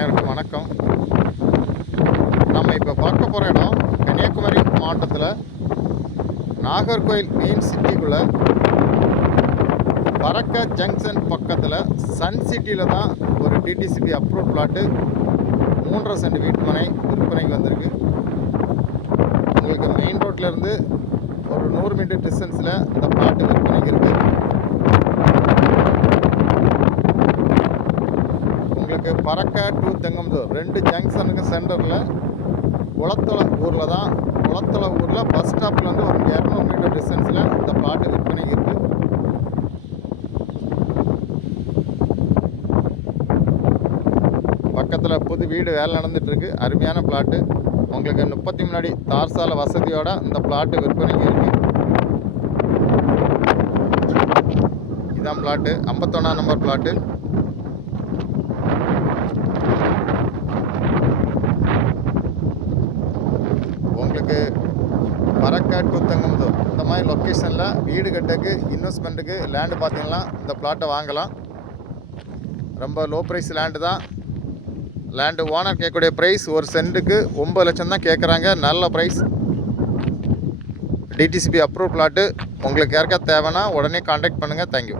அனைவருக்கும் வணக்கம். நம்ம இப்போ பார்க்க போகிற இடம் கன்னியாகுமரி மாவட்டத்தில் நாகர்கோயில் மெயின் சிட்டிக்குள்ளே பரக்கா ஜங்ஷன் பக்கத்தில் சன் சிட்டியில் தான் ஒரு டிடிசிபி அப்ரூவ் பிளாட்டு 3.5 சென்ட் வீட்டு மனை விற்பனைக்கு வந்திருக்கு. உங்களுக்கு மெயின் ரோட்லேருந்து ஒரு 100 மீட்டர் டிஸ்டன்ஸில் இந்த பிளாட்டு விற்பனைக்கு இருக்குது. உங்களுக்கு பரக்கா டு தெங்கம்புதூர் 2 ஜங்ஷனுக்கு சென்டரில் குளத்தலை ஊரில் தான் பஸ் ஸ்டாப்லேருந்து ஒரு 200 மீட்டர் டிஸ்டன்ஸில் இந்த பிளாட்டு விற்பனைக்கு இருக்குது. பக்கத்தில் புது வீடு வேலை நடந்துகிட்ருக்கு. அருமையான பிளாட்டு. உங்களுக்கு 33 அடி தார் சாலை வசதியோட இந்த பிளாட்டு விற்பனைக்கு இருக்குது. இதுதான் பிளாட்டு, 51ஆம் நம்பர் பிளாட்டு. உங்களுக்கு பரக்கா டு தெங்கம்புதூர் இந்த மாதிரி லொக்கேஷனில் வீடு கட்டுறதுக்கு இன்வெஸ்ட்மெண்ட்டுக்கு லேண்டு பார்த்தீங்கன்னா இந்த பிளாட்டை வாங்கலாம். ரொம்ப லோ ப்ரைஸ் லேண்டு தான். லேண்டு ஓனர் கேட்கக்கூடிய ப்ரைஸ் ஒரு சென்ட்டுக்கு 9 லட்சம் தான் கேட்குறாங்க. நல்ல ப்ரைஸ். DTCP approve plot. உங்களுக்கு யாருக்கா தேவைன்னா உடனே கான்டாக்ட் பண்ணுங்கள். தேங்க்யூ.